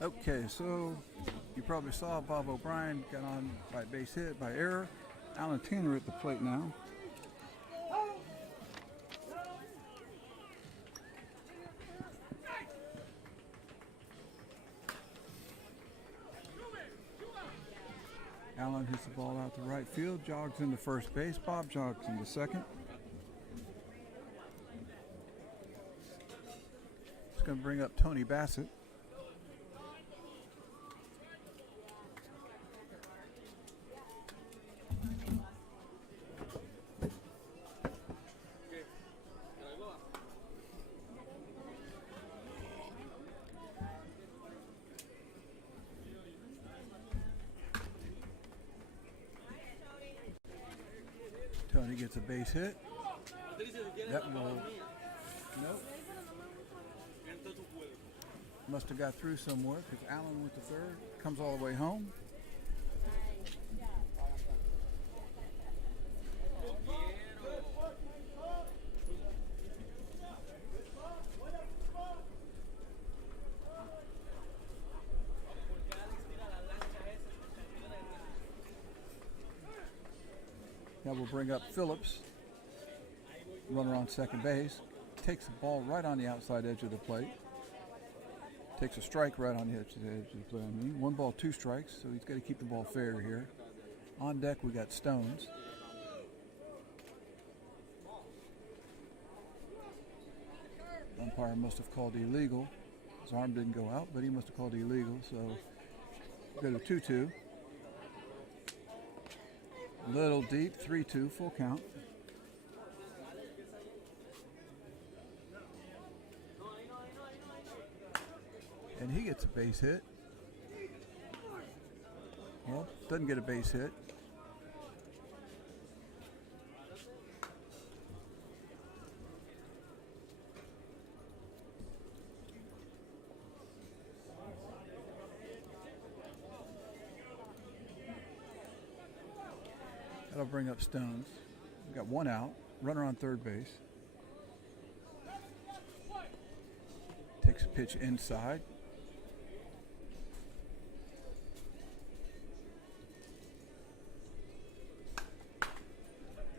Okay, so you probably saw Bob O'Brien got on by base hit by error. Alan Tanner at the plate now. Alan hits the ball out to right field, jogs into first base. Bob jogs into second. It's going to bring up Tony Bassett. Tony gets a base hit. That will, nope. Must have got through somewhere because Allen went to third, comes all the way home. That will bring up Phillips, runner on second base. Takes the ball right on the outside edge of the plate. Takes a strike right on the edge of the plate. I mean, 1 ball, 2 strikes, so he's got to keep the ball fair here. On deck, we got Stones. Umpire must have called illegal. His arm didn't go out, but he must have called illegal, so go to 2-2. Little deep, 3-2, full count. And he gets a base hit. Well, doesn't get a base hit. That'll bring up Stones. We've got 1 out, runner on third base. Takes a pitch inside.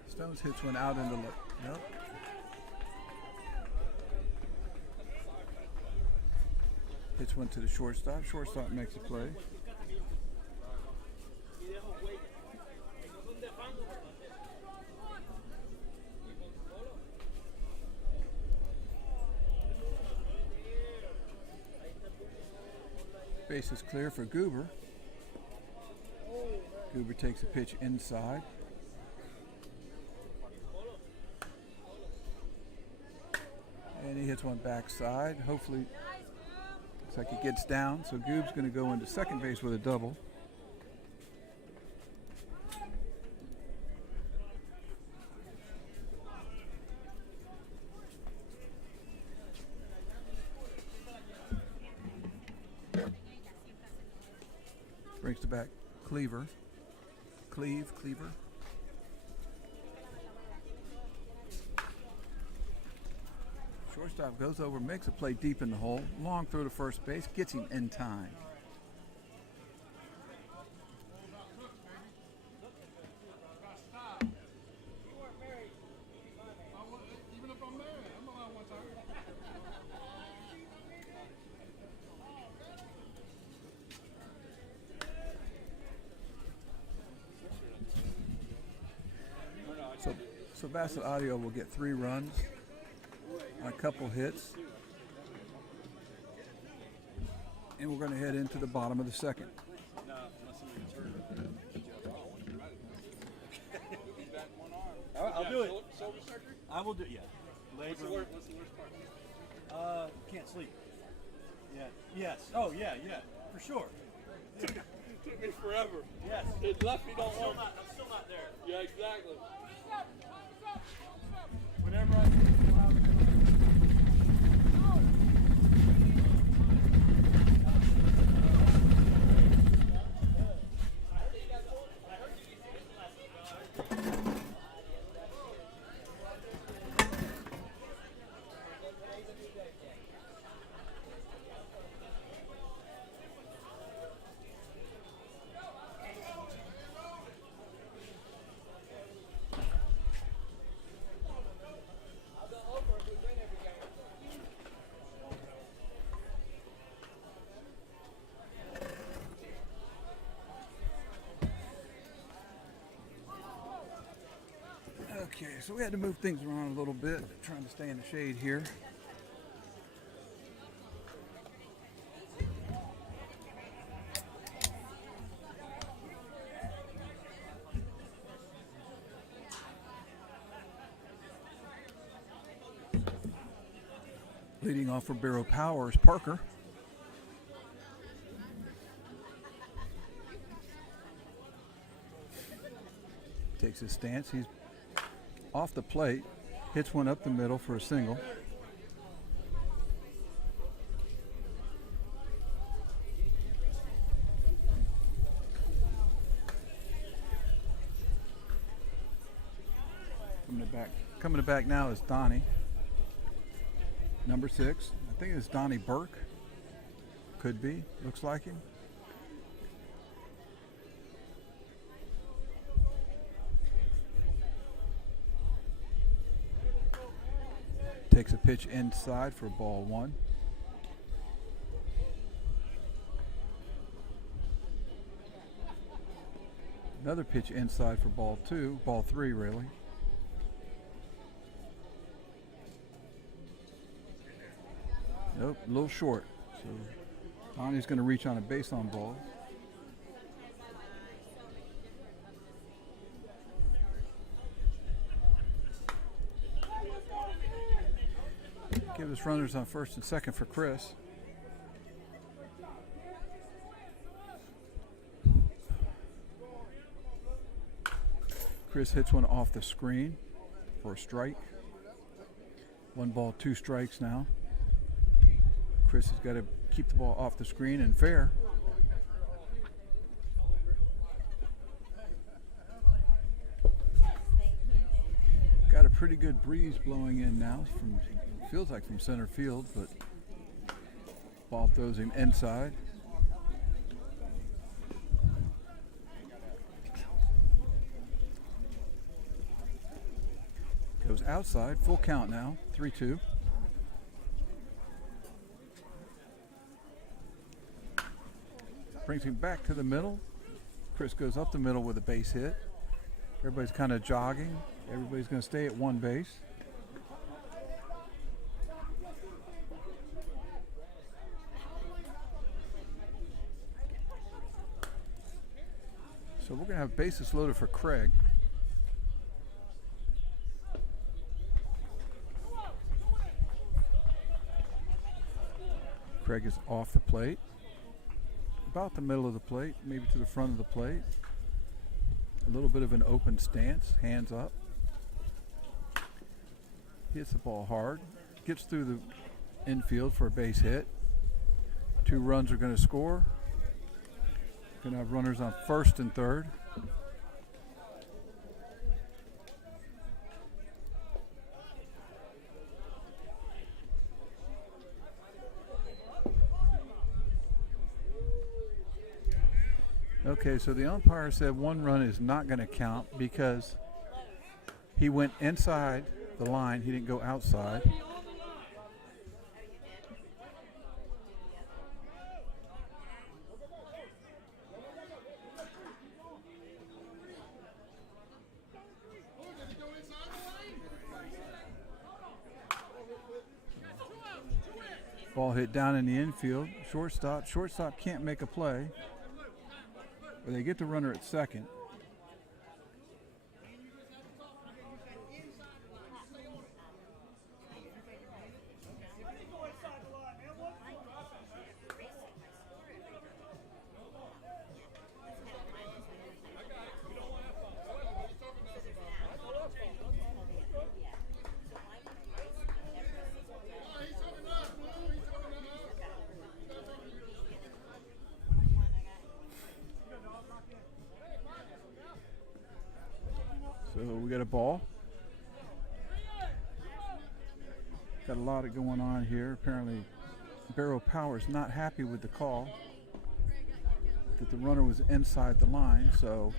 Stones hits one out into left. Nope. Hits one to the shortstop. Shortstop makes a play. Base is clear for Goober. Goober takes a pitch inside. And he hits one backside. Hopefully, looks like he gets down. So Goob's going to go into second base with a double. Brings to back Cleaver. Cleaver. Shortstop goes over, makes a play deep in the hole. Long throw to first base, gets him in time. So Bassett Audio will get 3 runs on a couple hits. And we're going to head into the bottom of the second. I'll do it. Shoulder surgery? I will do it, yeah. What's the worst part? Can't sleep. Yeah. Yes. Oh, yeah, for sure. Took me forever. Yes. It left me don't work. I'm still not there. Yeah, exactly. Whenever I So we had to move things around a little bit, trying to stay in the shade here. Leading off for Barrow Power is Parker. Takes his stance. He's off the plate. Hits one up the middle for a single. Coming to back now is Donnie. Number 6. I think it's Donnie Burke. Could be. Looks like him. Takes a pitch inside for ball 1. Another pitch inside for ball 2. Ball 3, really. Nope, a little short. So Donnie's going to reach on a base on ball. Give us runners on first and second for Chris. Chris hits one off the screen for a strike. 1 ball, 2 strikes now. Chris has got to keep the ball off the screen and fair. Got a pretty good breeze blowing in now from, feels like from center field, but ball throws him inside. Goes outside, full count now, 3-2. Brings him back to the middle. Chris goes up the middle with a base hit. Everybody's kind of jogging. Everybody's going to stay at one base. So we're going to have bases loaded for Craig. Craig is off the plate. About the middle of the plate, maybe to the front of the plate. A little bit of an open stance, hands up. Hits the ball hard, gets through the infield for a base hit. 2 runs are going to score. Going to have runners on first and third. Okay, so the umpire said 1 run is not going to count because he went inside the line. He didn't go outside. Ball hit down in the infield. Shortstop can't make a play. But they get the runner at second. So we got a ball. Got a lot of going on here. Apparently Barrow Power is not happy with the call that the runner was inside the line, so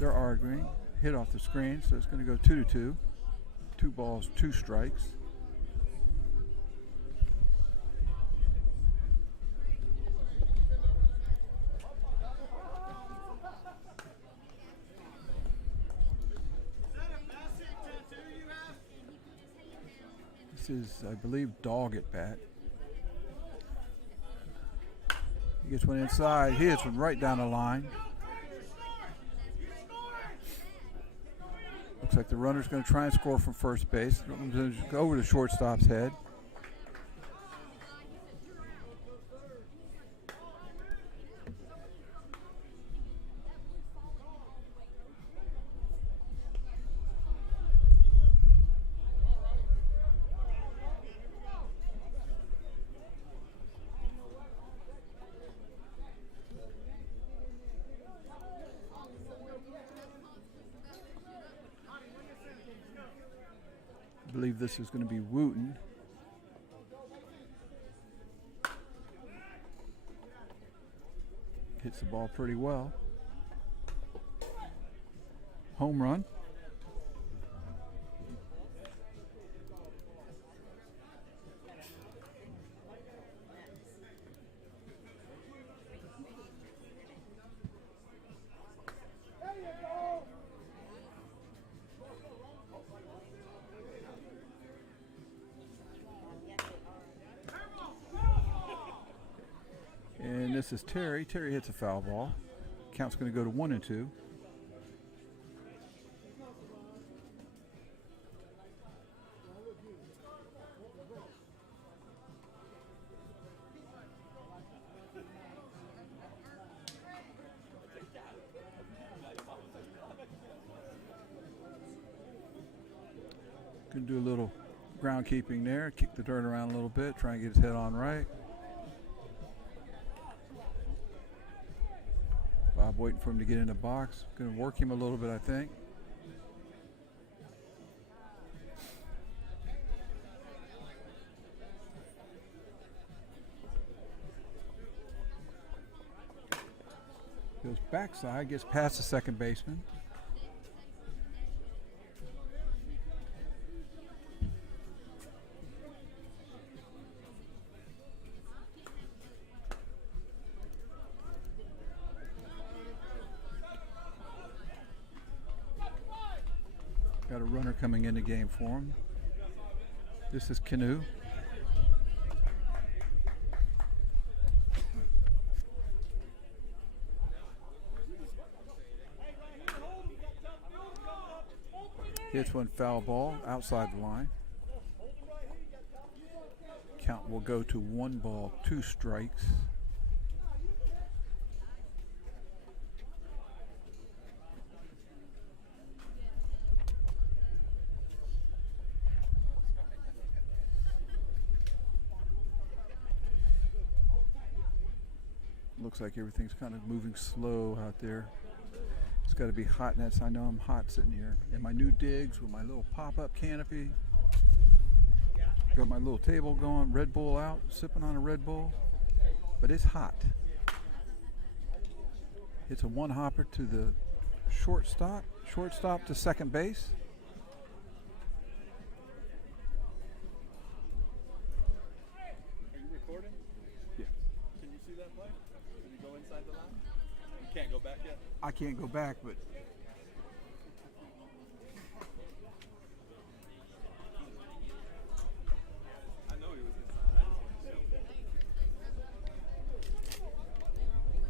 they're arguing. Hit off the screen, so it's going to go 2-2. 2 balls, 2 strikes. This is, I believe, dog at bat. He gets one inside. He hits one right down the line. Looks like the runner's going to try and score from first base. Go over the shortstop's head. I believe this is going to be Wooten. Hits the ball pretty well. Home run. And this is Terry. Terry hits a foul ball. Count's going to go to 1-2. Going to do a little ground keeping there. Kick the dirt around a little bit. Try and get his head on right. Bob waiting for him to get in the box. Going to work him a little bit, I think. Goes backside, gets past the second baseman. Got a runner coming in the game for him. This is Canoe. Hits one foul ball outside the line. Count will go to 1 ball, 2 strikes. Looks like everything's kind of moving slow out there. It's got to be hot nets. I know I'm hot sitting here in my new digs with my little pop-up canopy. Got my little table going, Red Bull out, sipping on a Red Bull. But it's hot. It's a one-hopper to the shortstop to second base. Are you recording? Yeah. Can you see that play? Can you go inside the line? You can't go back yet? I can't go back, but I know he was inside. I just want to show.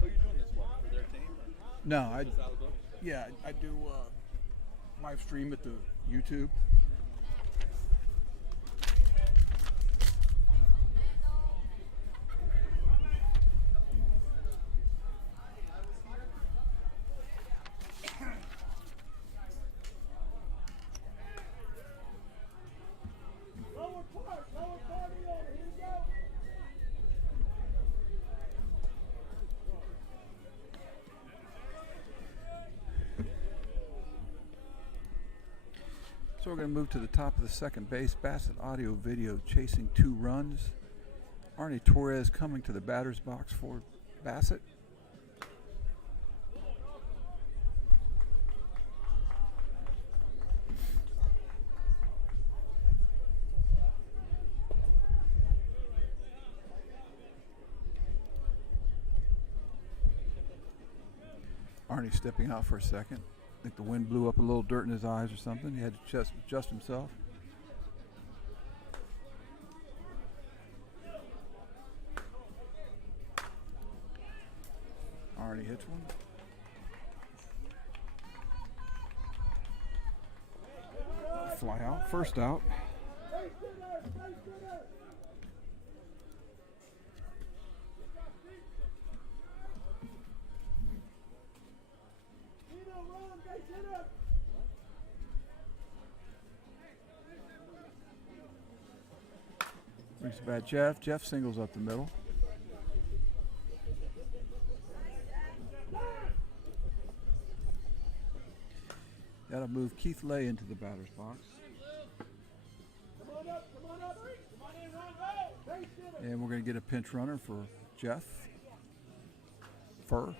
Oh, you're doing this one for their team? no, Is this out of the book? yeah, I do live stream at the YouTube. So we're going to move to the top of the second base. Bassett audio video chasing 2 runs. Arnie Torres coming to the batter's box for Bassett. Arnie stepping out for a second. I think the wind blew up a little dirt in his eyes or something. He had to adjust himself. Arnie hits one. Fly out, first out. Brings it back Jeff. Jeff singles up the middle. That'll move Keith Lay into the batter's box. And we're going to get a pinch runner for Jeff Furr.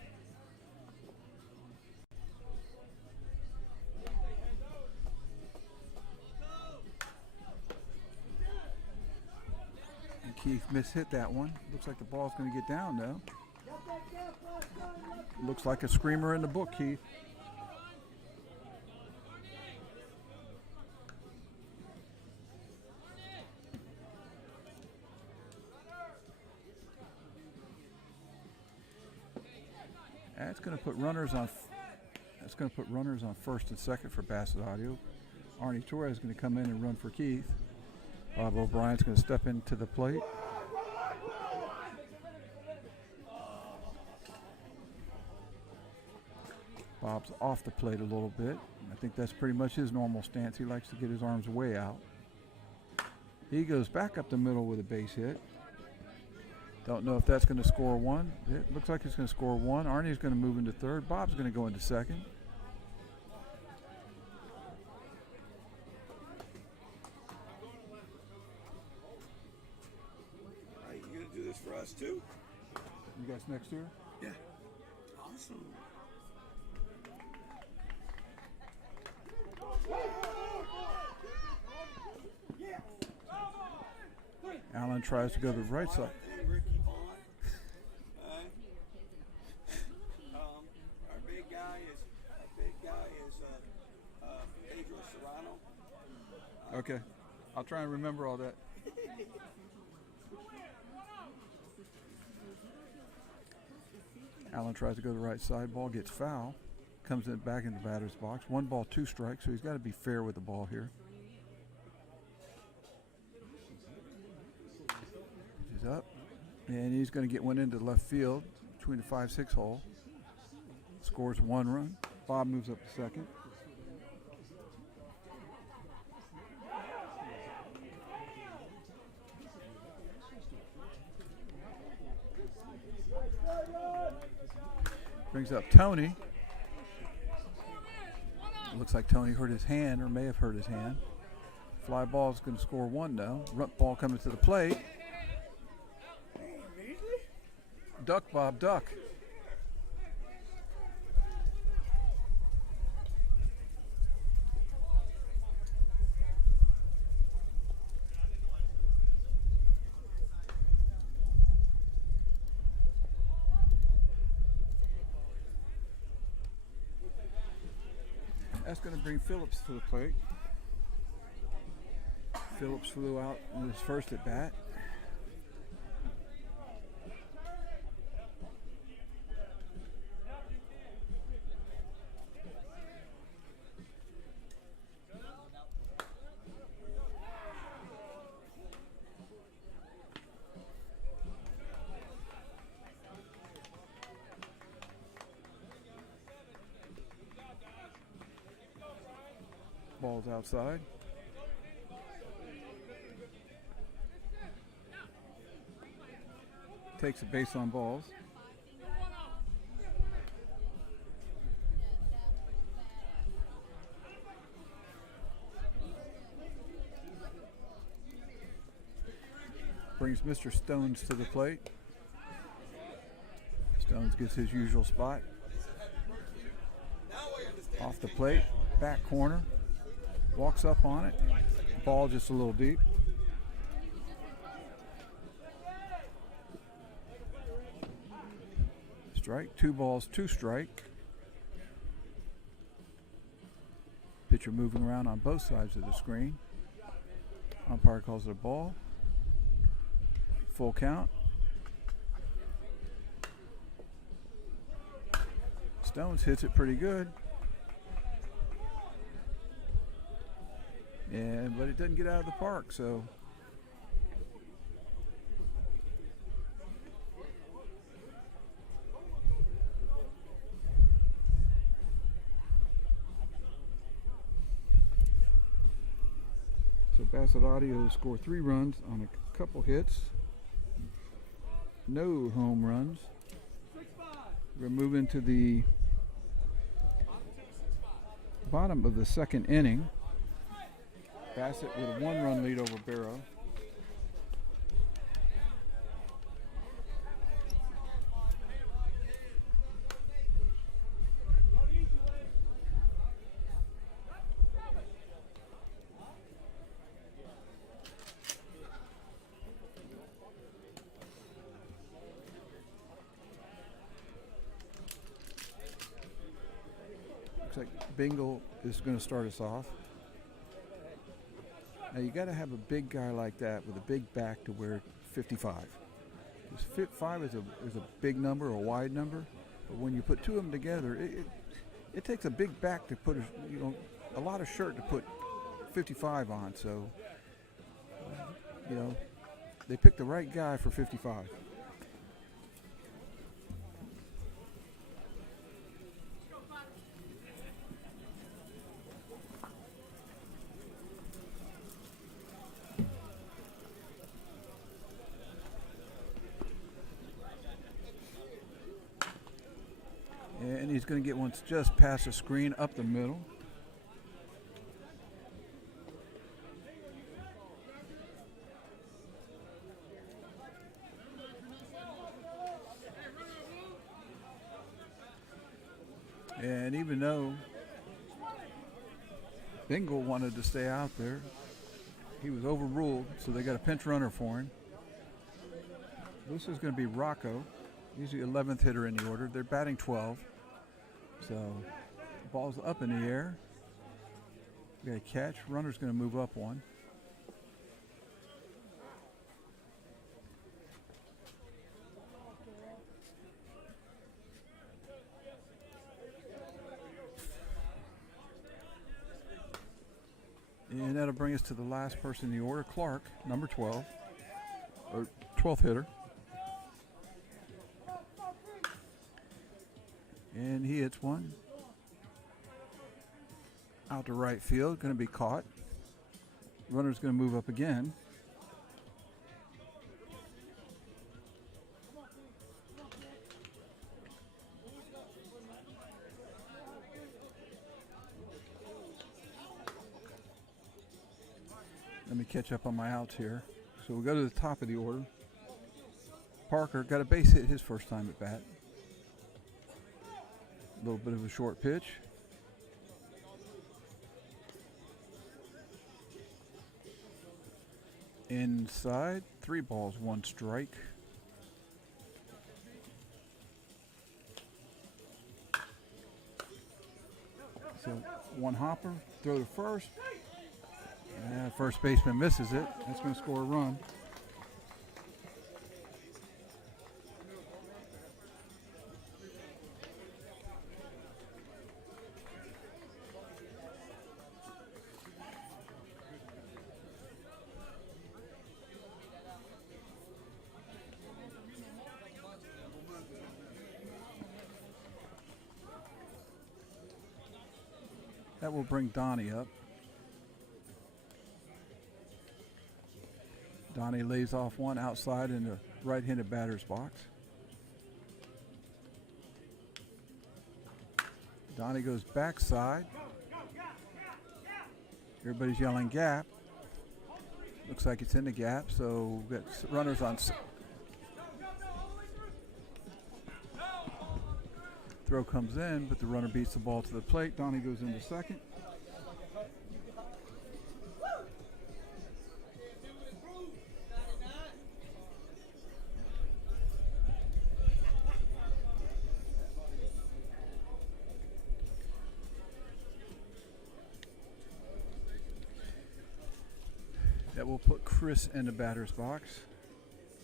And Keith mishit that one. Looks like the ball's going to get down though. Looks like a screamer in the book, Keith. That's going to put runners on. That's going to put runners on first and second for Bassett Audio. Arnie Torres is going to come in and run for Keith. Bob O'Brien's going to step into the plate. Bob's off the plate a little bit. I think that's pretty much his normal stance. He likes to get his arms way out. He goes back up the middle with a base hit. Don't know if that's going to score one. It looks like it's going to score one. Arnie's going to move into third. Bob's going to go into second. All right, you going to do this for us too? You guys next year? Yeah. Awesome. Allen tries to go to the right side. Ricky Vaughn. Our big guy is Pedro Serrano. Okay. I'll try and remember all that. Allen tries to go to the right side. Ball gets foul. Comes in back in the batter's box. 1 ball, 2 strikes, so he's got to be fair with the ball here. He's up. And he's going to get one into left field between the 5-6 hole. Scores 1 run. Bob moves up to second. Brings up Tony. Looks like Tony hurt his hand or may have hurt his hand. Fly ball is going to score 1 though. Runt ball coming to the plate. Duck, Bob, duck. That's going to bring Phillips to the plate. Phillips flew out in his first at bat. Ball's outside. Takes a base on balls. Brings Mr. Stones to the plate. Stones gets his usual spot. Off the plate, back corner. Walks up on it. Ball just a little deep. Strike. 2 balls, 2 strike. Pitcher moving around on both sides of the screen. Umpire calls it a ball. Full count. Stones hits it pretty good. But it doesn't get out of the park, so Bassett Audio score 3 runs on a couple hits. No home runs. We're moving to the bottom of the second inning. Bassett with a 1-run lead over Barrow. Looks like Bingle is going to start us off. Now you got to have a big guy like that with a big back to wear 55. 55 is a big number, a wide number, but when you put 2 of them together, it takes a big back to put a lot of shirt to put 55 on. So they picked the right guy for 55. And he's going to get one just past the screen up the middle. And even though Bingle wanted to stay out there, he was overruled, so they got a pinch runner for him. This is going to be Rocco. He's the 11th hitter in the order. They're batting 12. So, ball's up in the air. We got a catch. Runner's going to move up one. And that'll bring us to the last person in the order, Clark, number 12, or 12th hitter. And he hits one out to right field, going to be caught. Runner's going to move up again. Let me catch up on my outs here. So we'll go to the top of the order. Parker got a base hit his first time at bat. A little bit of a short pitch. Inside, 3 balls, 1 strike. So 1 hopper, throw to first. And first baseman misses it. That's going to score a run. That will bring Donnie up. Donnie lays off one outside in the right-handed batter's box. Donnie goes backside. Everybody's yelling gap. Looks like it's in the gap, so we've got runners on. Throw comes in, but the runner beats the ball to the plate. Donnie goes into second. That will put Chris in the batter's box.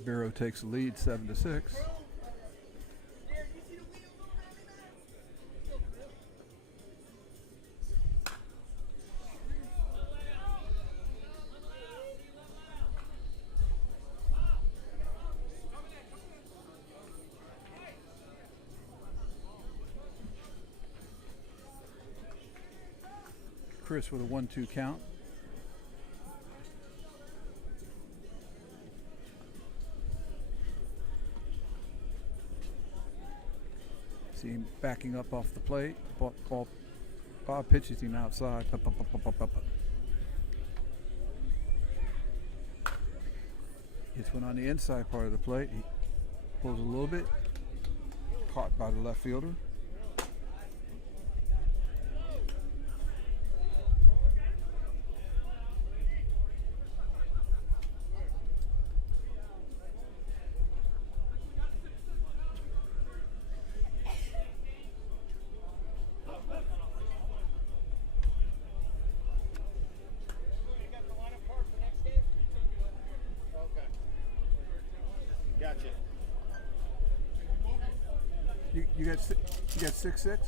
Vero takes the lead 7-6. Chris with a 1-2 count. See him backing up off the plate. Bob pitches him outside. Hits one on the inside part of the plate. He pulls a little bit. Caught by the left fielder. Gotcha. You got 6-6?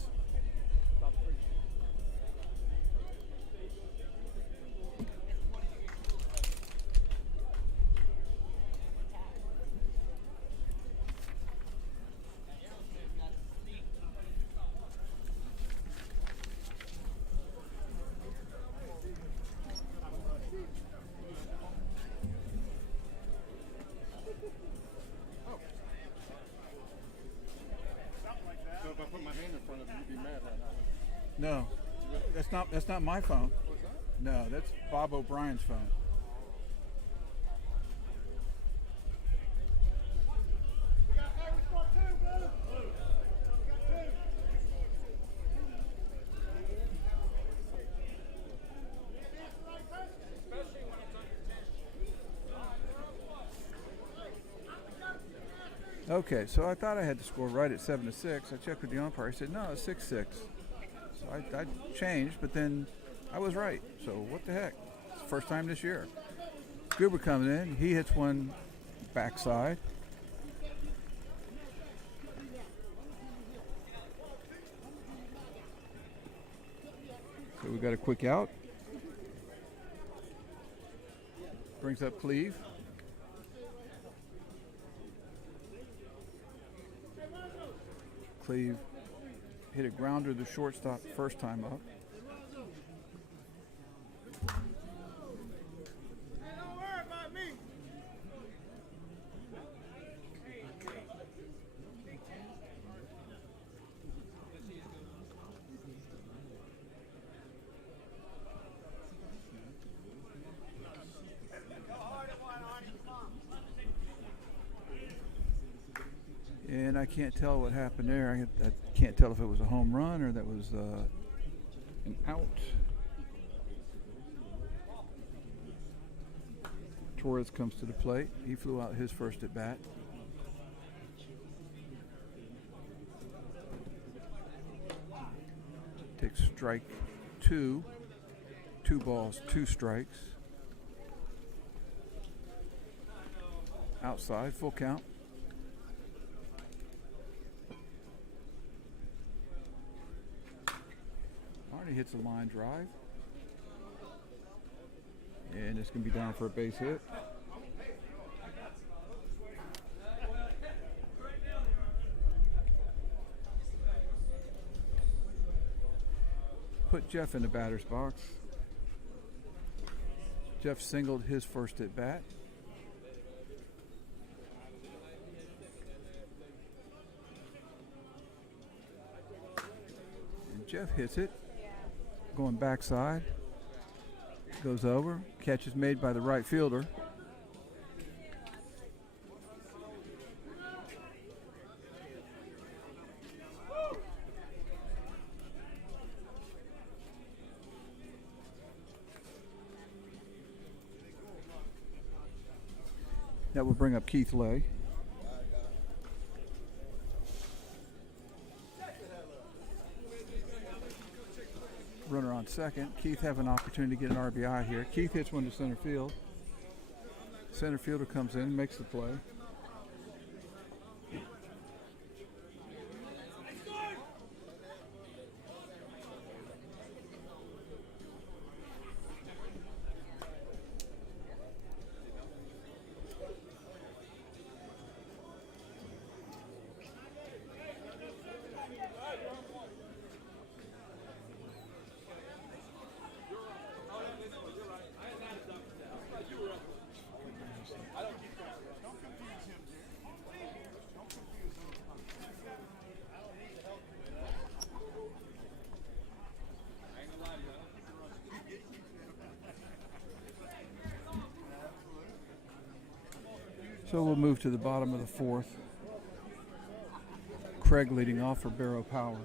So if I put my hand in front of you, you'd be mad right now. No, that's not my phone. What's that? No, that's Bob O'Brien's phone. Okay, so I thought I had the score right at 7-6. I checked with the umpire. He said, no, it's 6-6. So I changed, but then I was right. So what the heck? It's the first time this year. Goober comes in. He hits one backside. So we got a quick out. Brings up Cleve. Cleve hit a grounder to shortstop first time up. And I can't tell what happened there. I can't tell if it was a home run or that was an out. Torres comes to the plate. He flew out his first at bat. Takes strike 2. 2 balls, 2 strikes. Outside, full count. He hits a line drive, and it's going to be down for a base hit. Put Jeff in the batter's box. Jeff singled his first at bat. And Jeff hits it. Going backside, goes over, catch is made by the right fielder. That will bring up Keith Lay. Runner on second. Keith have an opportunity to get an RBI here. Keith hits one to center field. Center fielder comes in, makes the play. So we'll move to the bottom of the fourth. Craig leading off for Barrow Power.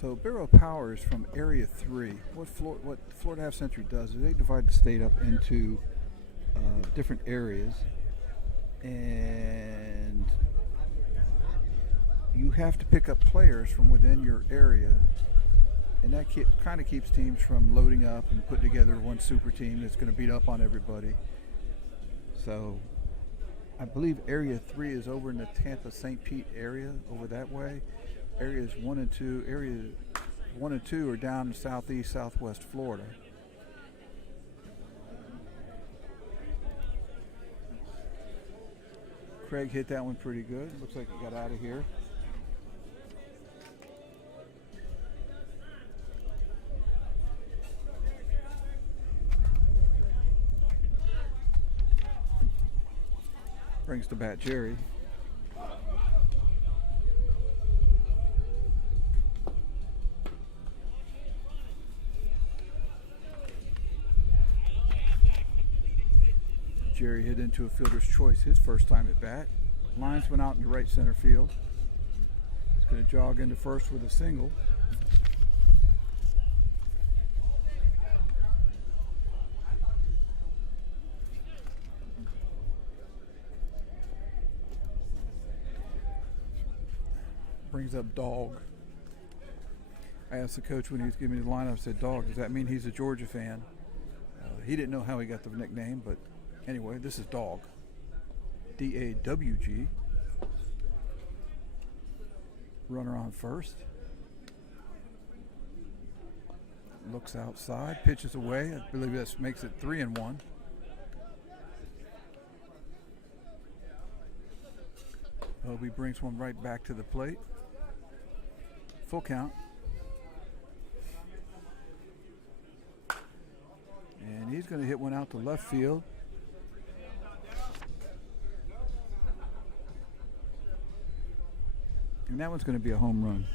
So Barrow Power is from Area 3. What Florida Half Century does is they divide the state up into different areas, and you have to pick up players from within your area, and that kind of keeps teams from loading up and putting together one super team that's going to beat up on everybody. So I believe Area 3 is over in the Tampa St. Pete area, over that way. Areas 1 and 2 are down in southeast, southwest Florida. Craig hit that one pretty good. Looks like he got out of here. Brings to bat Jerry. Jerry hit into a fielder's choice his first time at bat. Lines went out in the right center field. He's going to jog into first with a single. Brings up Dog. I asked the coach when he was giving me the lineup, I said, Dog, does that mean he's a Georgia fan? He didn't know how he got the nickname, but anyway, this is Dog. D-A-W-G. Runner on first. Looks outside, pitches away. I believe this makes it 3-1. He brings one right back to the plate. Full count. And he's going to hit one out to left field. And that one's going to be a home run.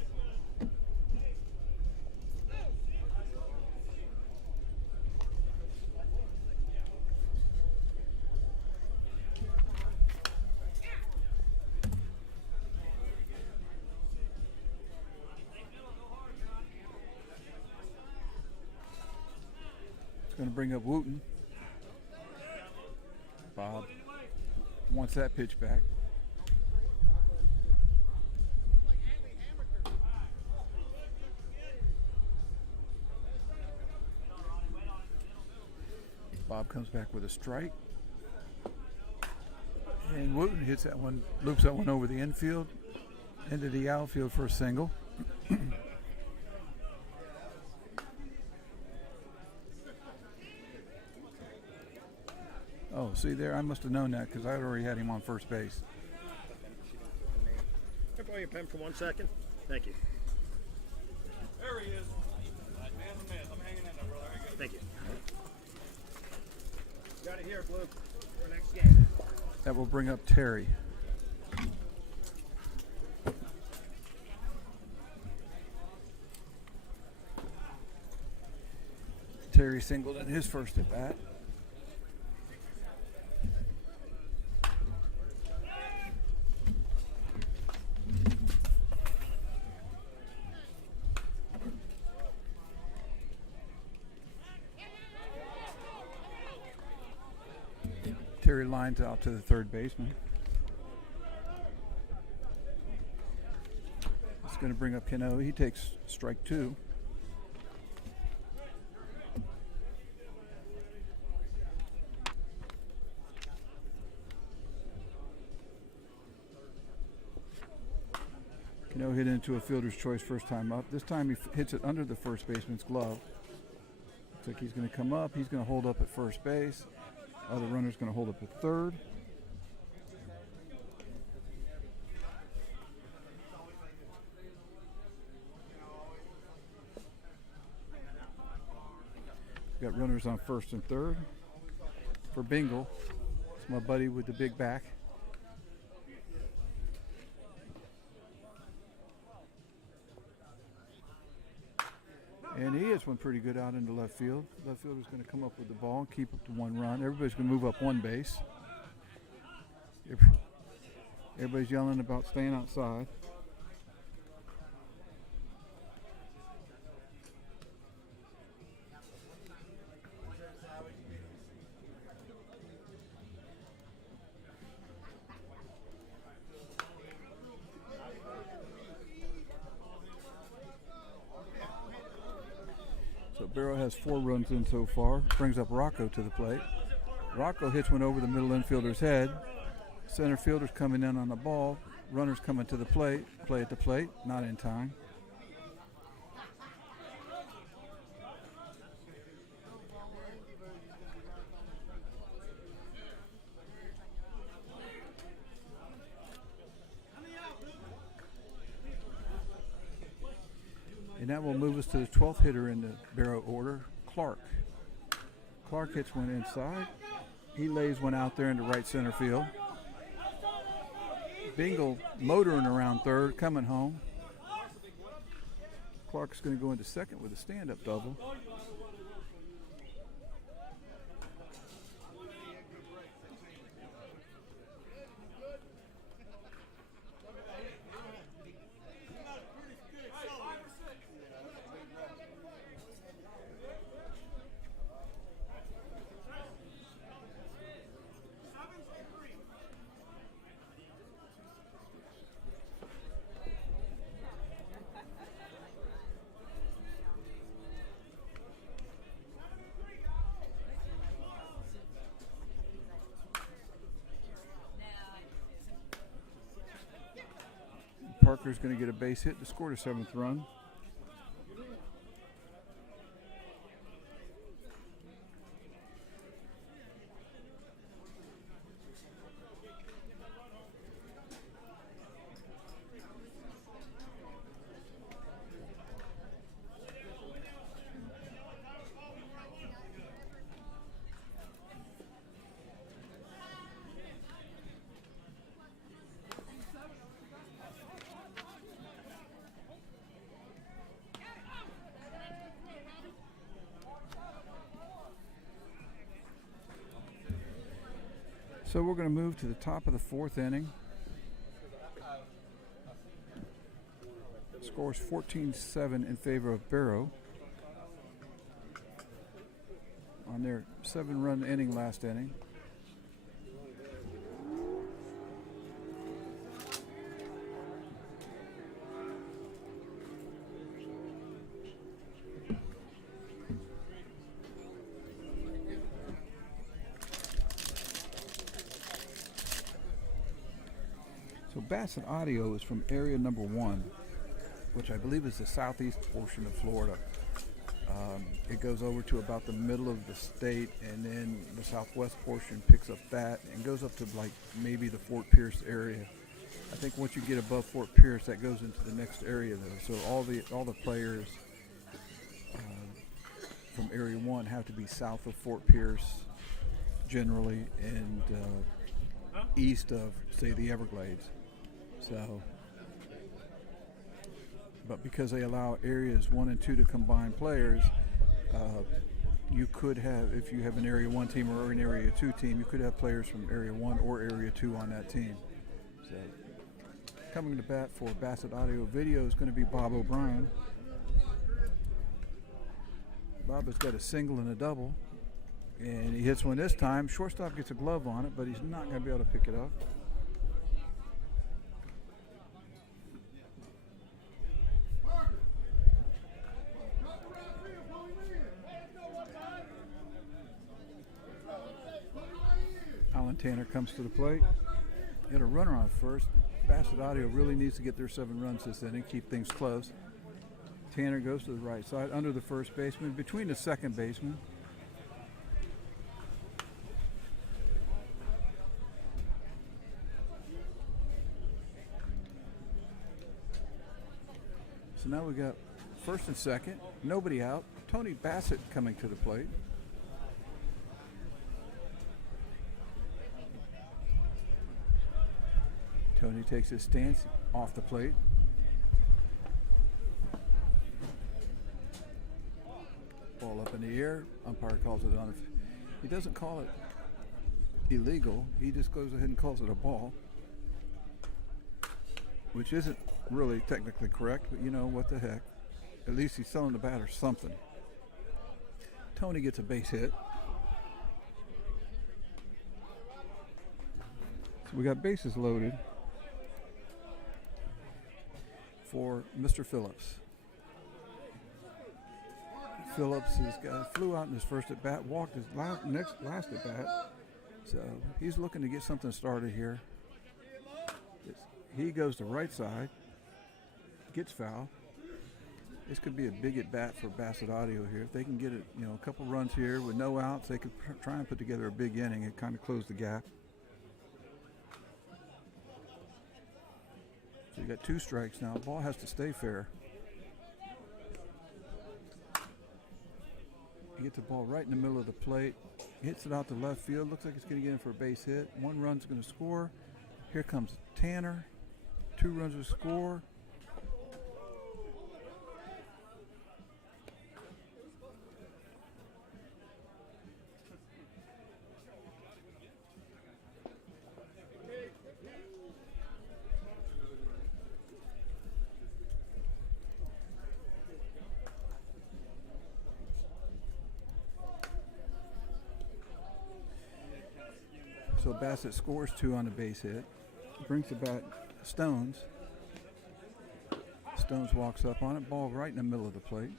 Going to bring up Wooten. Bob wants that pitch back. Bob comes back with a strike. And Wooten hits that one, loops that one over the infield, into the outfield for a single. Oh, see there, I must have known that because I already had him on first base. Can I borrow your pen for 1 second? Thank you. There he is. Man to man. I'm hanging in there, brother. There you go. Thank you. Got it here, Blue, for next game. That will bring up Terry. Terry singled in his first at bat. Terry lines out to the third baseman. It's going to bring up Cano. He takes strike two. No hit into a fielder's choice first time up. This time he hits it under the first baseman's glove. Looks like he's going to come up. He's going to hold up at first base. Other runner's going to hold up at third. Got runners on first and third. For Bingle, it's my buddy with the big back. And he hits one pretty good out into left field. Left fielder's going to come up with the ball and keep up to 1 run. Everybody's going to move up 1 base. Everybody's yelling about staying outside. So Barrow has 4 runs in so far. Brings up Rocco to the plate. Rocco hits one over the middle infielder's head. Center fielder's coming in on the ball. Runner's coming to the plate. Play at the plate. Not in time. And that will move us to the 12th hitter in the Barrow order, Clark. Clark hits one inside. He lays one out there into right center field. Bingle motoring around third, coming home. Clark's going to go into second with a stand-up double. Parker's going to get a base hit to score the 7th run. So we're going to move to the top of the 4th inning. Scores 14-7 in favor of Barrow on their 7-run inning last inning. So Bassett Audio is from area number 1, which I believe is the southeast portion of Florida. It goes over to about the middle of the state, and then the southwest portion picks up that and goes up to like maybe the Fort Pierce area. I think once you get above Fort Pierce, that goes into the next area though. So all the players from area 1 have to be south of Fort Pierce generally, and east of, say, the Everglades. So, but because they allow areas 1 and 2 to combine players, you could have, if you have an area 1 team or an area 2 team, you could have players from area 1 or area 2 on that team. So, coming to bat for Bassett Audio Video is going to be Bob O'Brien. Bob has got a single and a double, and he hits one this time. Shortstop gets a glove on it, but he's not going to be able to pick it up. Alan Tanner comes to the plate. Got a runner on first. Bassett Audio really needs to get their 7 runs this inning, keep things close. Tanner goes to the right side, under the first baseman, between the second baseman. So now we got first and second, nobody out. Tony Bassett coming to the plate. Tony takes his stance off the plate. Ball up in the air. Umpire calls it on. He doesn't call it illegal. He just goes ahead and calls it a ball, which isn't really technically correct, but you know, what the heck. At least he's selling the batter something. Tony gets a base hit. So we got bases loaded for Mr. Phillips. Phillips flew out in his first at bat, walked his last at bat. So he's looking to get something started here. He goes to right side, gets foul. This could be a big at bat for Bassett Audio here. If they can get it, a couple runs here with no outs, they could try and put together a big inning and kind of close the gap. So you got 2 strikes now. Ball has to stay fair. He gets the ball right in the middle of the plate, hits it out to left field. Looks like it's going to get in for a base hit. 1 run's going to score. Here comes Tanner. 2 runs to score. So Bassett scores 2 on the base hit. Brings the bat Stones. Stones walks up on it. Ball right in the middle of the plate.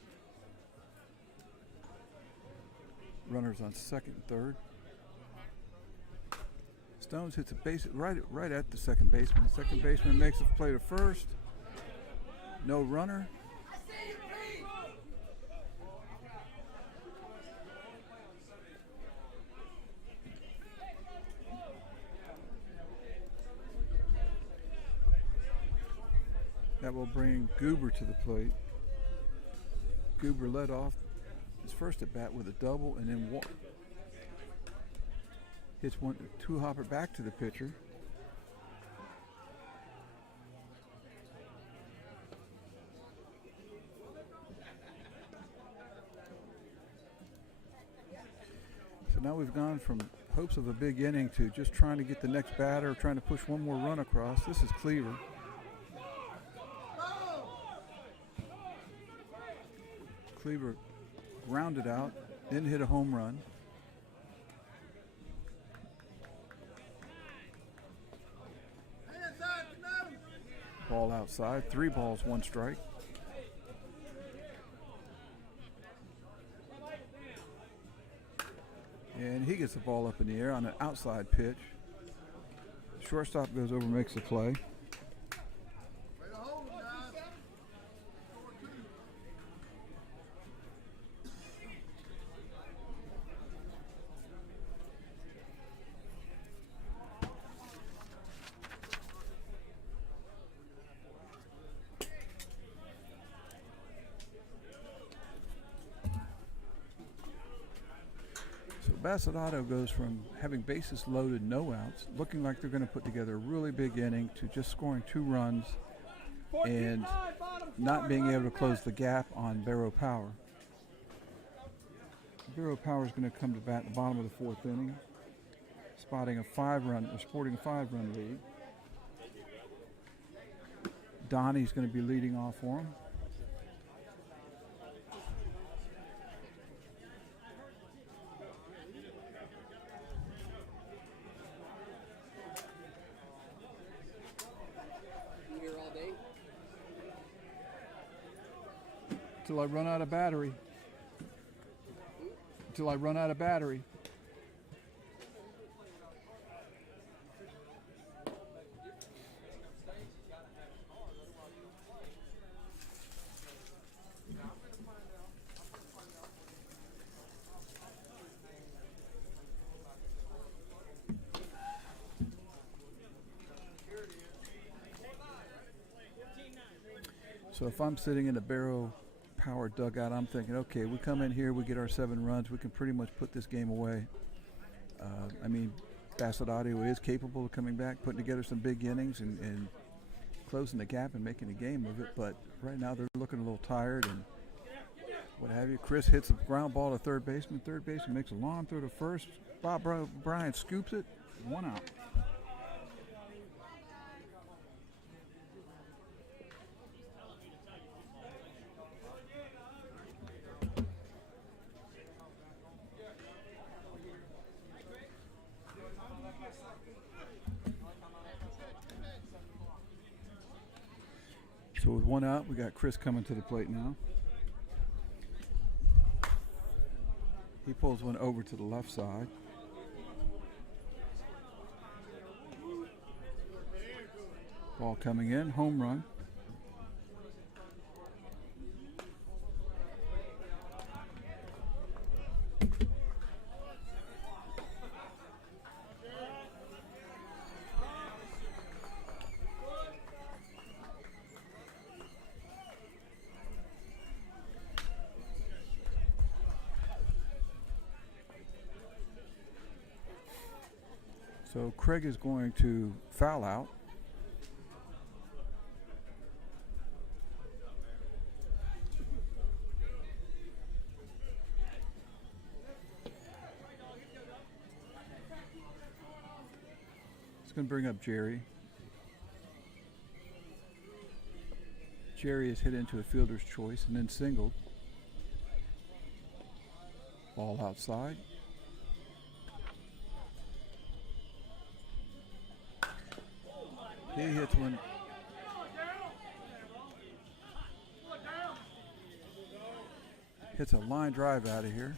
Runners on second and third. Stones hits a base right at the second baseman. Second baseman makes a play to first. No runner. That will bring Goober to the plate. Goober led off his first at bat with a double and then hits 2 hopper back to the pitcher. So now we've gone from hopes of a big inning to just trying to get the next batter, trying to push 1 more run across. This is Cleaver. Cleaver grounded out, then hit a home run. Ball outside, 3 balls, 1 strike. And he gets the ball up in the air on an outside pitch. Shortstop goes over, makes the play. Bassett Auto goes from having bases loaded, no outs, looking like they're going to put together a really big inning, to just scoring 2 runs and not being able to close the gap on Barrow Power. Barrow Power is going to come to bat in the bottom of the 4th inning, sporting a 5-run lead. Donnie's going to be leading off for him. Until I run out of battery. So if I'm sitting in the Barrow Power dugout, I'm thinking, okay, we come in here, we get our 7 runs, we can pretty much put this game away. I mean, Bassett Audio is capable of coming back, putting together some big innings and closing the gap and making a game of it. But right now they're looking a little tired and what have you. Chris hits a ground ball to third baseman. Third baseman makes a long throw to first. Bob Bryant scoops it. 1 out. So with 1 out, we got Chris coming to the plate now. He pulls one over to the left side. Ball coming in, home run. So Craig is going to foul out. It's going to bring up Jerry. Jerry is hit into a fielder's choice and then singled. Ball outside. He hits one. Hits a line drive out of here.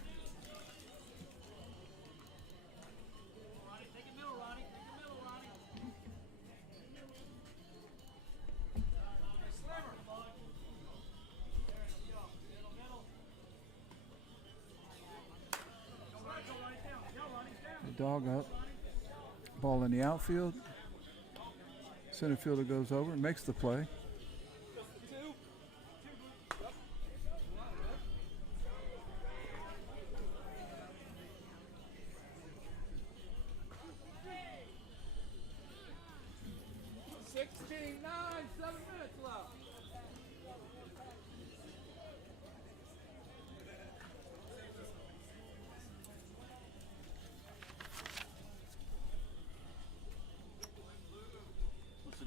The dog up. Ball in the outfield. Center fielder goes over and makes the play.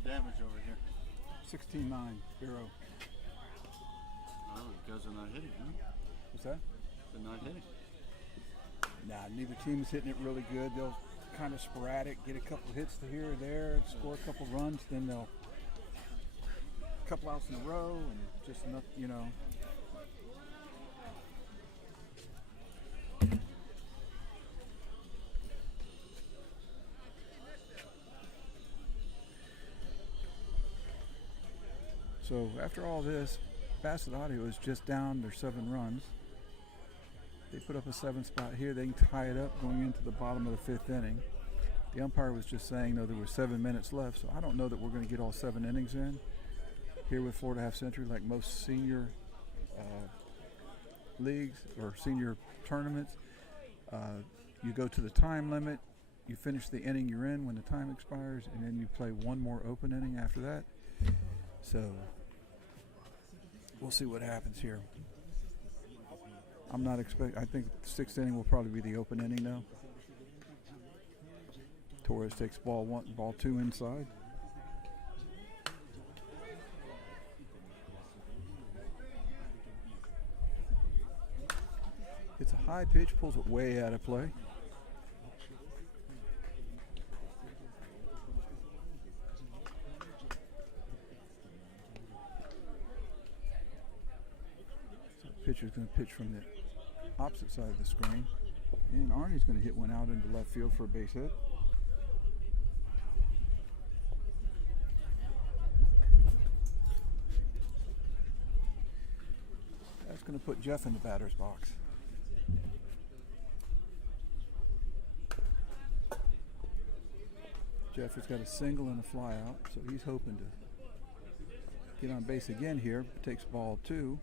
Damage over here. 16-9, Vero. Oh, you guys are not hitting, huh? What's that? They're not hitting. Nah, neither team is hitting it really good. They'll kind of sporadic, get a couple hits to here or there, score a couple runs, then they'll a couple outs in a row, and just enough, you know. So after all this, Bassett Audio is just down their 7 runs. They put up a 7 spot here. They can tie it up going into the bottom of the 5th inning. The umpire was just saying, though, there were 7 minutes left, so I don't know that we're going to get all 7 innings in here with Florida Half Century, like most senior leagues or senior tournaments. You go to the time limit, you finish the inning you're in when the time expires, and then you play 1 more open inning after that. So we'll see what happens here. I'm not expecting. I think the 6th inning will probably be the open inning though. Torres takes ball 1, ball 2 inside. It's a high pitch, pulls it way out of play. Pitcher's going to pitch from the opposite side of the screen. And Arnie's going to hit one out into left field for a base hit. That's going to put Jeff in the batter's box. Jeff has got a single and a fly out, so he's hoping to get on base again here. Takes ball 2.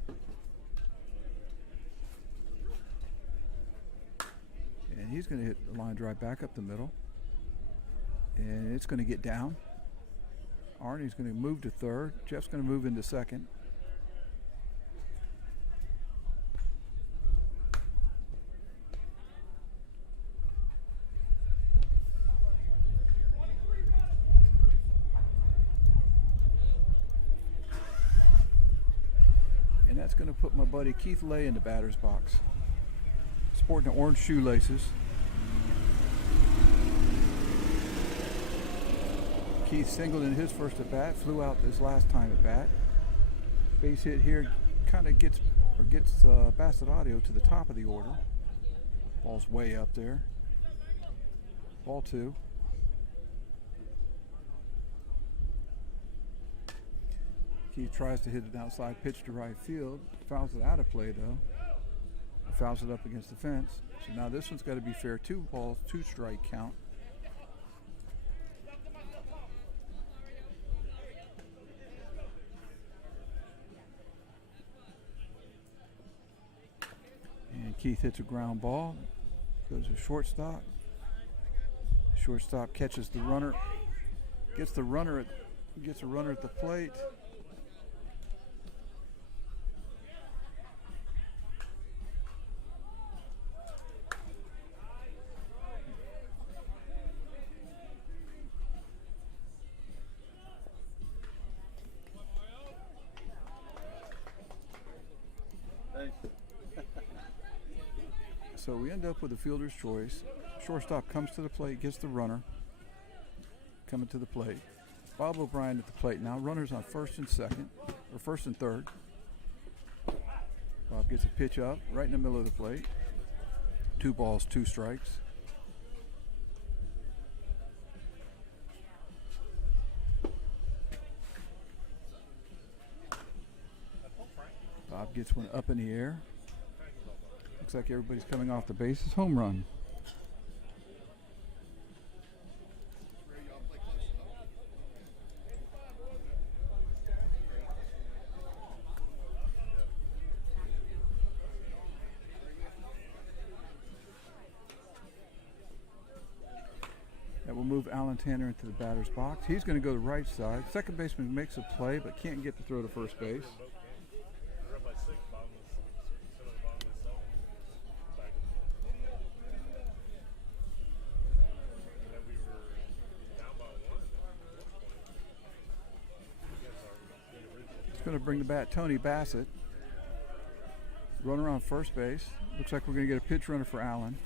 And he's going to hit the line drive back up the middle. And it's going to get down. Arnie's going to move to third. Jeff's going to move into second. And that's going to put my buddy Keith Lay in the batter's box. Sporting the orange shoelaces. Keith singled in his first at bat, flew out this last time at bat. Base hit here kind of gets Bassett Audio to the top of the order. Ball's way up there. Ball 2. Keith tries to hit an outside pitch to right field. Fouls it out of play though. Fouls it up against the fence. So now this one's got to be fair. 2 balls, 2 strike count. And Keith hits a ground ball. Goes to shortstop. Shortstop catches the runner. Gets a runner at the plate. So we end up with a fielder's choice. Shortstop comes to the plate, gets the runner coming to the plate. Bob O'Brien at the plate now. Runners on first and second, or first and third. Bob gets a pitch up right in the middle of the plate. 2 balls, 2 strikes. Bob gets one up in the air. Looks like everybody's coming off the bases. Home run. That will move Alan Tanner into the batter's box. He's going to go to the right side. Second baseman makes a play but can't get the throw to first base. Going to bring the bat Tony Bassett. Runner on first base. Looks like we're going to get a pitch runner for Allen.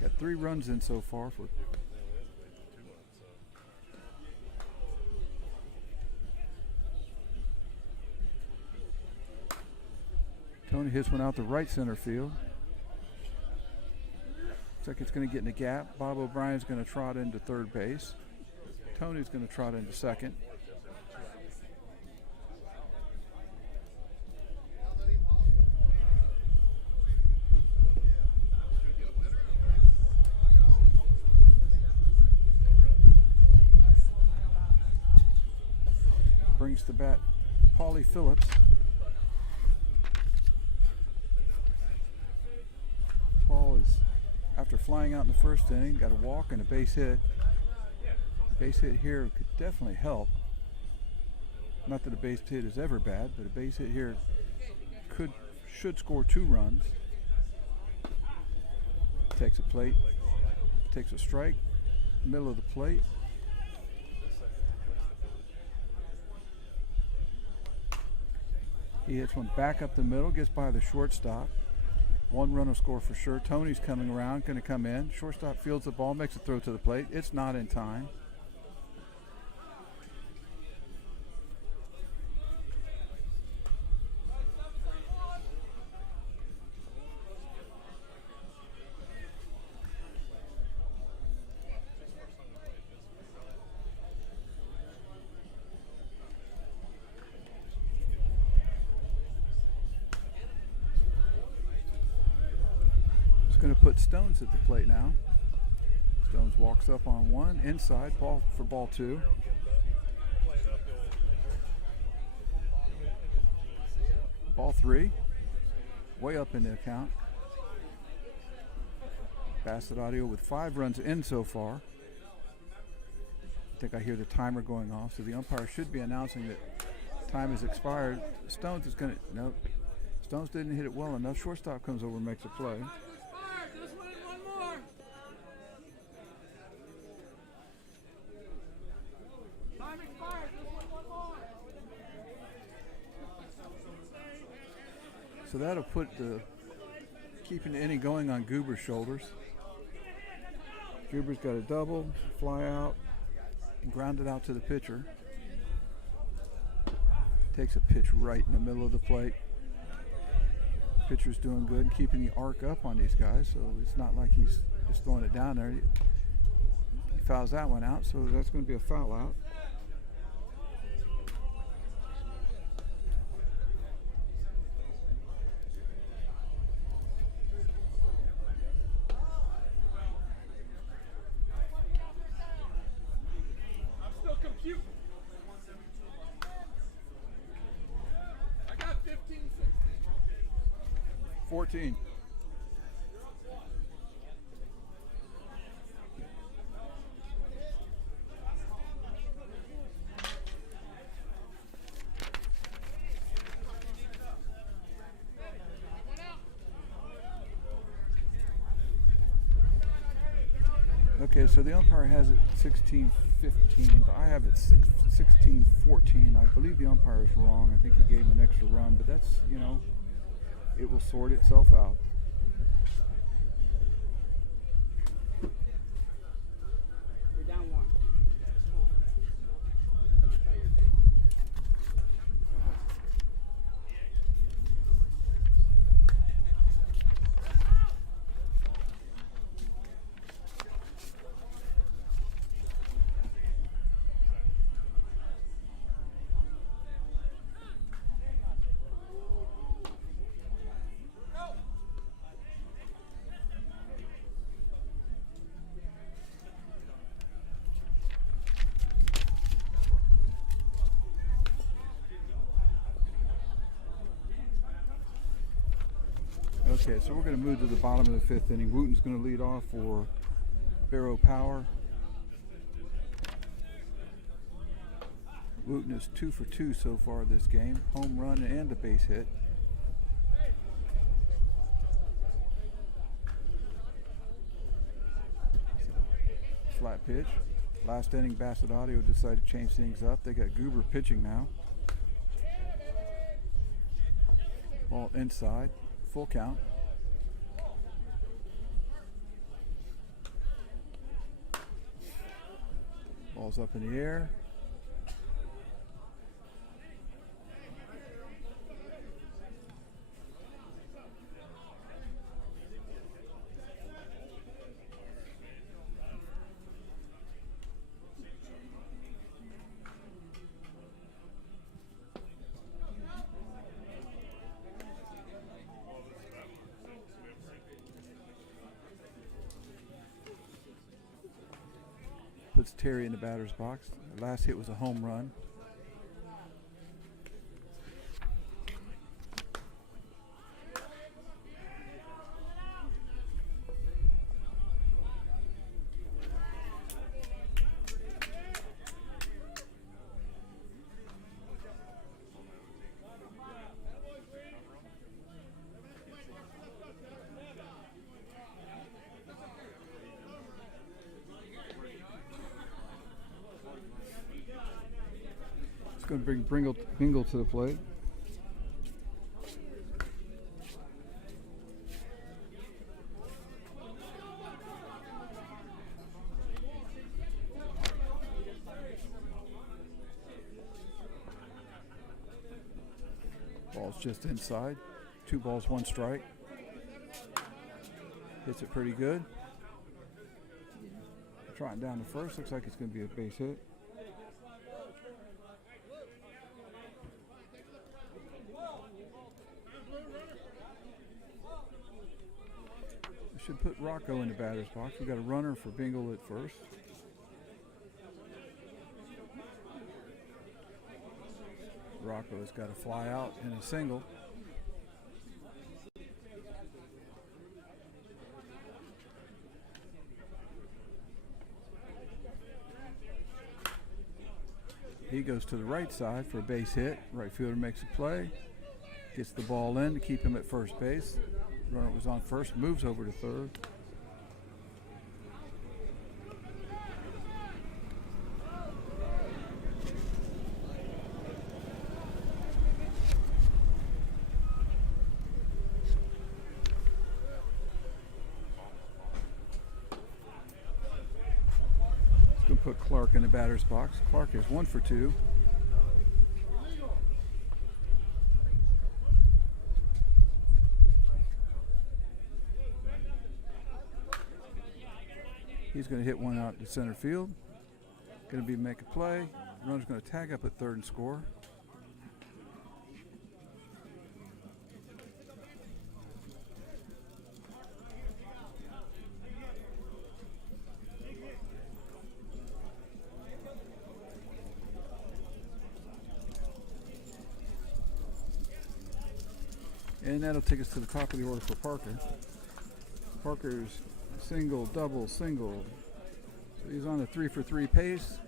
Got 3 runs in so far for Tony hits one out the right center field. Looks like it's going to get in the gap. Bob O'Brien's going to trot into third base. Tony's going to trot into second. Brings the bat Paulie Phillips. Paul is, after flying out in the first inning, got a walk and a base hit. Base hit here could definitely help. Not that a base hit is ever bad, but a base hit here should score 2 runs. Takes a plate, takes a strike, middle of the plate. He hits one back up the middle, gets by the shortstop. 1 run will score for sure. Tony's coming around, going to come in. Shortstop fields the ball, makes a throw to the plate. It's not in time. Going to put Stones at the plate now. Stones walks up on 1, inside, ball for ball 2. Ball 3. Way up in the account. Bassett Audio with 5 runs in so far. I think I hear the timer going off, so the umpire should be announcing that time has expired. Stones is going to, nope. Stones didn't hit it well enough. Shortstop comes over and makes a play. So that'll put the keeping the inning going on Goober's shoulders. Goober's got a double, fly out, and ground it out to the pitcher. Takes a pitch right in the middle of the plate. Pitcher's doing good, keeping the arc up on these guys, so it's not like he's just throwing it down there. He fouls that one out, so that's going to be a foul out. I'm still computing. I got 15, 16. 14. Okay, so the umpire has it 16-15, but I have it 16-14. I believe the umpire is wrong. I think he gave him an extra run, but that's, you know, it will sort itself out. We're down 1. Okay, so we're going to move to the bottom of the 5th inning. Wooten's going to lead off for Barrow Power. Wooten is 2 for 2 so far this game. Home run and a base hit. Flat pitch. Last inning, Bassett Audio decided to change things up. They got Goober pitching now. Ball inside. Full count. Ball's up in the air. Puts Terry in the batter's box. The last hit was a home run. Going to bring Bingle to the plate. Ball's just inside. 2 balls, 1 strike. Hits it pretty good. Trotting down to first. Looks like it's going to be a base hit. Should put Rocco in the batter's box. We got a runner for Bingle at first. Rocco's got a fly out and a single. He goes to the right side for a base hit. Right fielder makes a play. Gets the ball in to keep him at first base. Runner was on first, moves over to third. Going to put Clark in the batter's box. Clark is 1 for 2. He's going to hit one out to center field. Going to make a play. Runner's going to tag up at third and score. And that'll take us to the top of the order for Parker. Parker's single, double, single. So he's on a 3 for 3 pace.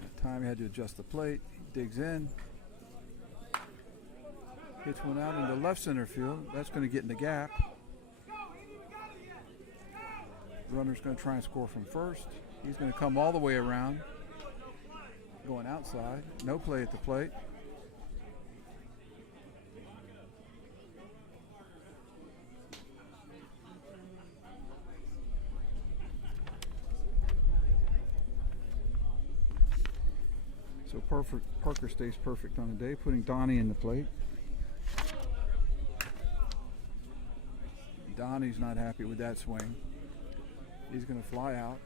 That time he had to adjust the plate. He digs in. Hits one out into left center field. That's going to get in the gap. Runner's going to try and score from first. He's going to come all the way around. Going outside. No play at the plate. So Parker stays perfect on the day, putting Donnie in the plate. Donnie's not happy with that swing. He's going to fly out.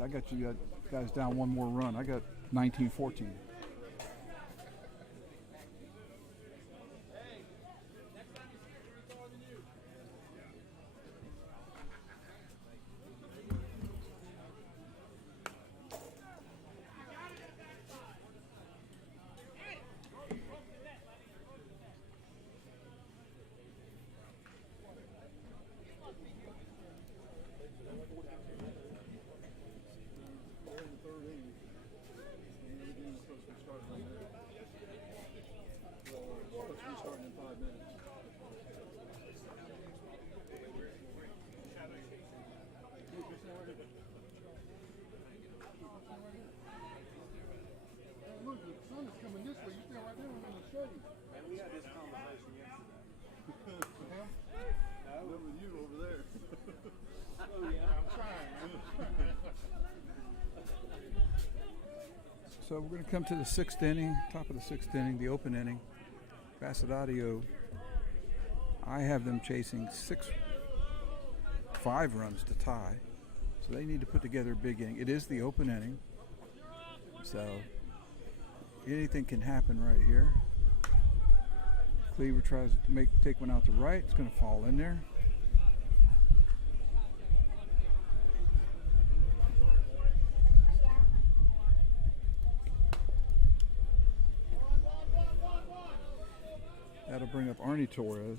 I got you guys down one more run. I got 19-14. So we're going to come to the 6th inning, top of the 6th inning, the open inning. Bassett Audio, I have them chasing 5 runs to tie. So they need to put together a big inning. It is the open inning. So anything can happen right here. Cleaver tries to take one out to right. It's going to fall in there. That'll bring up Arnie Torres.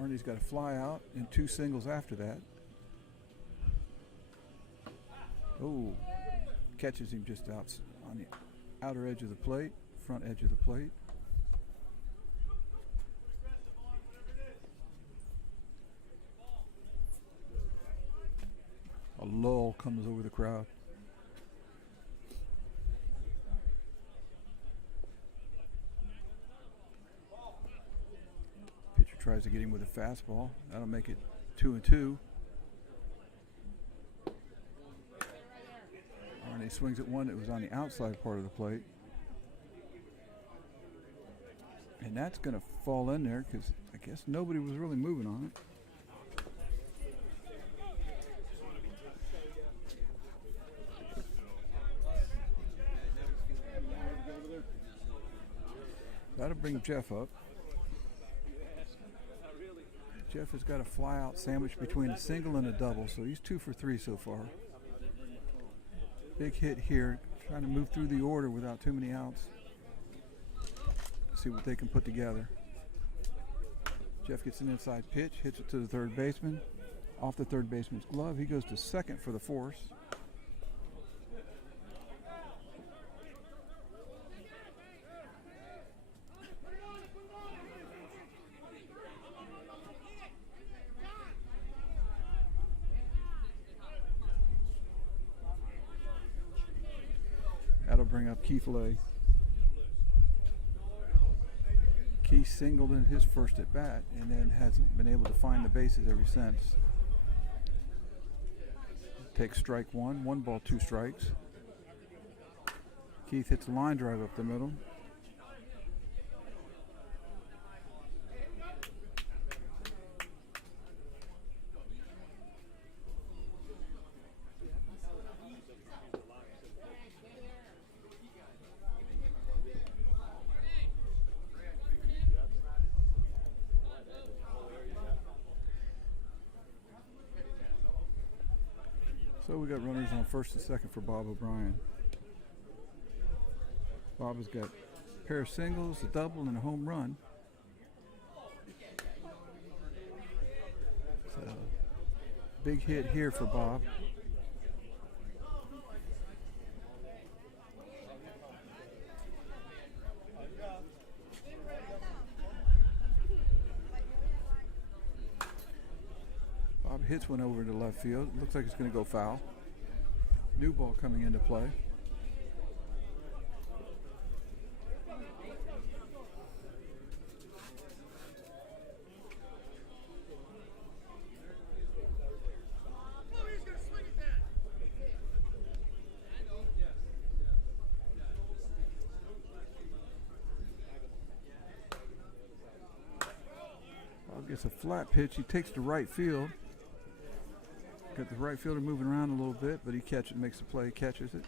Arnie's got a fly out and 2 singles after that. Oh, catches him just out on the outer edge of the plate, front edge of the plate. A lull comes over the crowd. Pitcher tries to get him with a fastball. That'll make it 2-2. Arnie swings at one that was on the outside part of the plate. And that's going to fall in there because Guess nobody was really moving on it. That'll bring Jeff up. Jeff has got a fly out sandwich between a single and a double, so he's 2 for 3 so far. Big hit here, trying to move through the order without too many outs. See what they can put together. Jeff gets an inside pitch, hits it to the third baseman. Off the third baseman's glove, he goes to second for the force. That'll bring up Keith Lay. Keith singled in his first at bat and then hasn't been able to find the bases ever since. Takes strike one, 1 ball, 2 strikes. Keith hits a line drive up the middle. So we got runners on first and second for Bob O'Brien. Bob has got a pair of singles, a double, and a home run. So big hit here for Bob. Bob hits one over to left field. Looks like it's going to go foul. New ball coming into play. Bob gets a flat pitch. He takes to right field. Got the right fielder moving around a little bit, but he makes the play, catches it.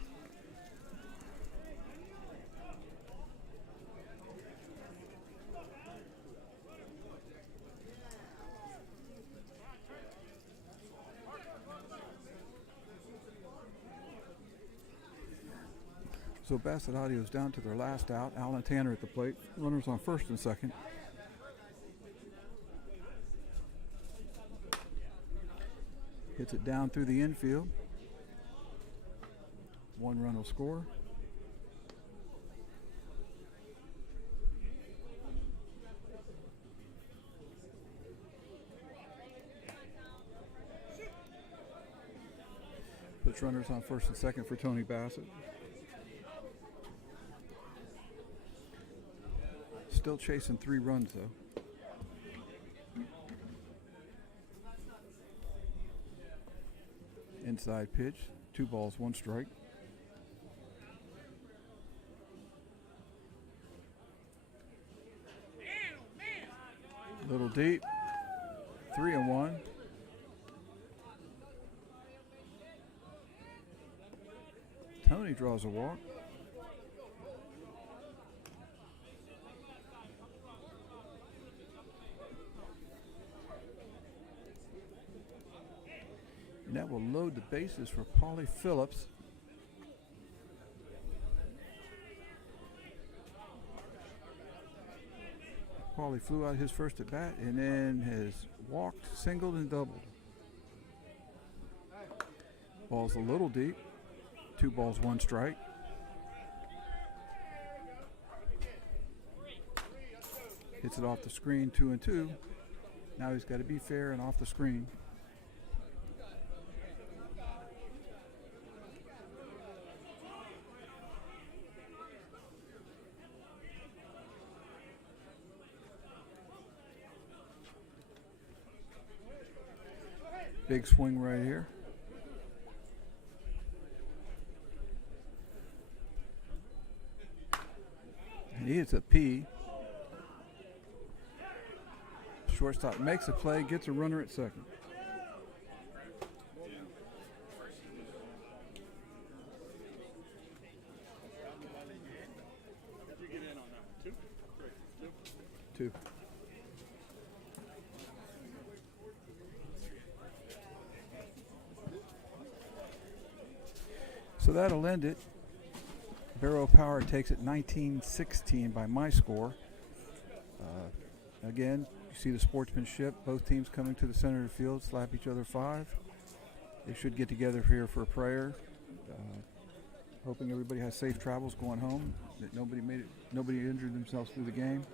So Bassett Audio's down to their last out. Alan Tanner at the plate. Runners on first and second. Hits it down through the infield. 1 run will score. Puts runners on first and second for Tony Bassett. Still chasing 3 runs though. Inside pitch, 2 balls, 1 strike. Little deep, 3-1. Tony draws a walk. And that will load the bases for Paulie Phillips. Paulie flew out his first at bat and then has walked, singled, and doubled. Ball's a little deep. 2 balls, 1 strike. Hits it off the screen, 2-2. Now he's got to be fair and off the screen. Big swing right here. He hits a P. Shortstop makes a play, gets a runner at second. You get in on that one. Two. Great. Two. So that'll end it. Barrow Power takes it 19-16 by my score. Again, you see the sportsmanship. Both teams coming to the center of the field, slap each other 5. They should get together here for a prayer. Hoping everybody has safe travels going home. That nobody injured themselves through the game.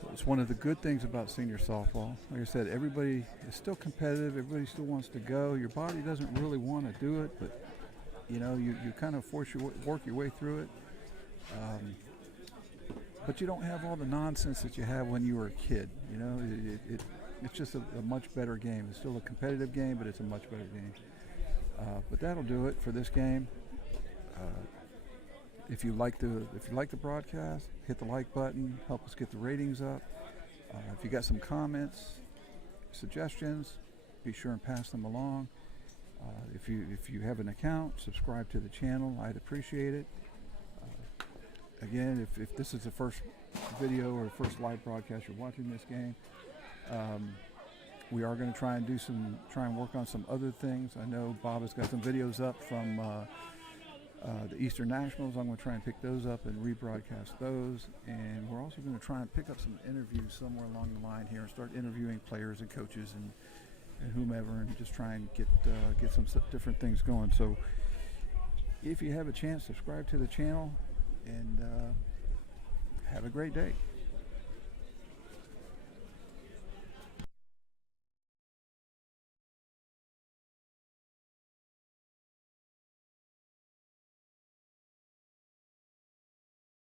So it's one of the good things about senior softball. Like I said, everybody is still competitive. Everybody still wants to go. Your body doesn't really want to do it, but you know, you kind of work your way through it. But you don't have all the nonsense that you had when you were a kid. You know, it's just a much better game. It's still a competitive game, but it's a much better game. But that'll do it for this game. If you like the broadcast, hit the like button. Help us get the ratings up. If you got some comments, suggestions, be sure and pass them along. If you have an account, subscribe to the channel. I'd appreciate it. Again, if this is the first video or first live broadcast you're watching this game, we are going to try and work on some other things. I know Bob has got some videos up from the Eastern Nationals. I'm going to try and pick those up and rebroadcast those. And we're also going to try and pick up some interviews somewhere along the line here and start interviewing players and coaches and whomever, and just try and get some different things going. So if you have a chance, subscribe to the channel and have a great day.